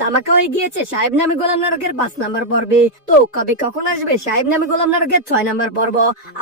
তামাকা হয়ে গিয়েছে সাহেব নামে গোলাম নারকের 5 নাম্বার পর্বে। তো কবে কখন আসবে সাহেব নামে গোলাম নারকের 6 নাম্বার পর্ব?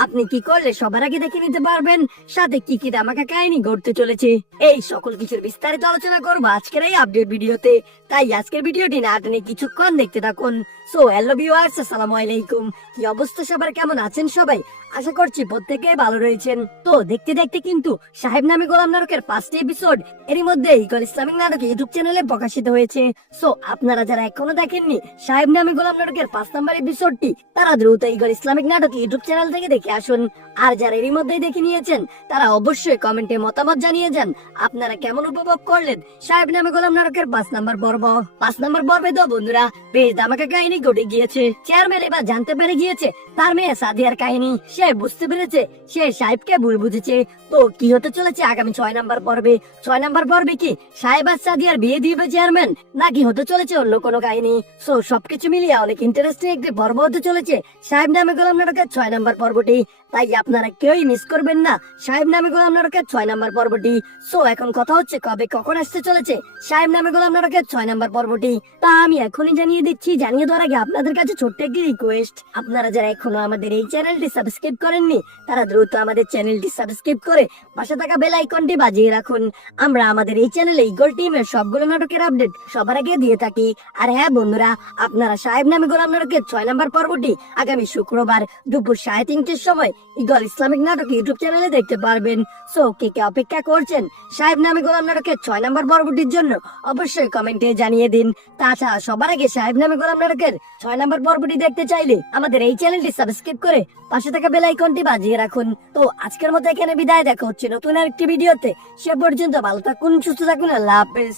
আপনি কি করলে সবার আগে দেখে নিতে পারবেন, সাথে কি কি তামাকা কাহিনী ঘটতে চলেছে, এই সকল কিছুর বিস্তারিত আলোচনা করবো আজকের এই আপডেট ভিডিওতে। তাই আজকের ভিডিওটি না টেনে কিছুক্ষণ দেখতে থাকুন। সো হ্যালো ভিউয়ার্স, আসসালামু আলাইকুম। কি অবস্থা সবার, কেমন আছেন সবাই? আশা করছি প্রত্যেকে ভালো রয়েছেন। তো দেখতে দেখতে কিন্তু সাহেব নামে গোলাম নারকের 5টি এপিসোড এরই মধ্যে ইগল ইসলামিক নাটক ইউটিউব চ্যানেলে প্রকাশিত হয়েছে। সো আপনারা যারা এখনো দেখেননি সাহেব নামে গোলাম নাটকের 5 নাম্বার এপিসোডটি, তারা দ্রুত ইগল ইসলামিক নাটক ইউটিউব চ্যানেল থেকে দেখে আসুন। আর যারা এরই মধ্যেই দেখে নিয়েছেন তারা অবশ্যই কমেন্টে মতামত জানিয়ে যান আপনারা কেমন উপভোগ করলেন সাহেব নামে গোলাম নাটকের 5 নাম্বার পর্ব। 5 নাম্বার পর্বে তো বন্ধুরা বেশ ধামাকা কাহিনী ঘটে গিয়েছে। চেয়ারম্যান এবার জানতে পেরে গিয়েছে তার মেয়ে সাদিয়ার কাহিনী। সে বুঝতে পেরেছে সে সাহেবকে ভুল বুঝেছে। তো কি হতে চলেছে আগামী 6 নাম্বার পর্বে? 6 নাম্বার পর্বে কি সাহেব আর সাদিয়ার বিয়ে দিবে চেয়ারম্যান, নাকি হতে চলেছে অন্য কোনো কাহিনী? সো সবকিছু মিলিয়ে অনেক ইন্টারেস্টিং একটি পর্ব হতে চলেছে সাহেব নামে গোলাম নাটকের 6 নাম্বার পর্বটি। তাই আপনারা কেউই মিস করবেন না সাহেব নামে গোলাম নাটকের 6 নাম্বার পর্বটি। সো এখন কথা হচ্ছে কবে কখন আসতে চলেছে সাহেব নামে গোলাম নাটকের 6 নাম্বার পর্বটি, তা আমি এখনই জানিয়ে দিচ্ছি। জানিয়ে দেওয়ার আগে আপনাদের কাছে ছোট্ট একটি রিকোয়েস্ট, আপনারা যারা এখনো আমাদের এই চ্যানেলটি সাবস্ক্রাইব করেননি তারা দ্রুত আমাদের চ্যানেলটি সাবস্ক্রাইব করে পাশে থাকা বেল আইকনটি বাজিয়ে রাখুন। আমরা আমাদের এই চ্যানেলে ইগল টিমের সবগুলো নাটকের আপডেট সবার আগে দিয়ে থাকি। আর হ্যাঁ বন্ধুরা, আপনারা সাহেব নামে গোলাম নাটকের 6 নাম্বার পর্বটি আগামী শুক্রবার দুপুর 3:30টার সময় ইগল ইসলামিক নাটক ইউটিউব চ্যানেলে দেখতে পারবেন। সো কে কে অপেক্ষা করছেন সাহেব নামে গোলাম নাটকের 6 নাম্বার পর্বটির জন্য অবশ্যই কমেন্টে জানিয়ে দিন। তাছাড়া সবার আগে সাহেব নামে গোলাম নাটকের 6 নাম্বার পর্বটি দেখতে চাইলে আমাদের এই চ্যানেলটি সাবস্ক্রাইব করে পাশে থাকা বেল আইকনটি বাজিয়ে রাখুন। তো আজকের মতো এখানে বিদায়, দেখা হচ্ছে নতুন আরেকটি ভিডিওতে। সে পর্যন্ত ভালো থাকুন, সুস্থ থাকুন, আল্লাহ হাফেজ।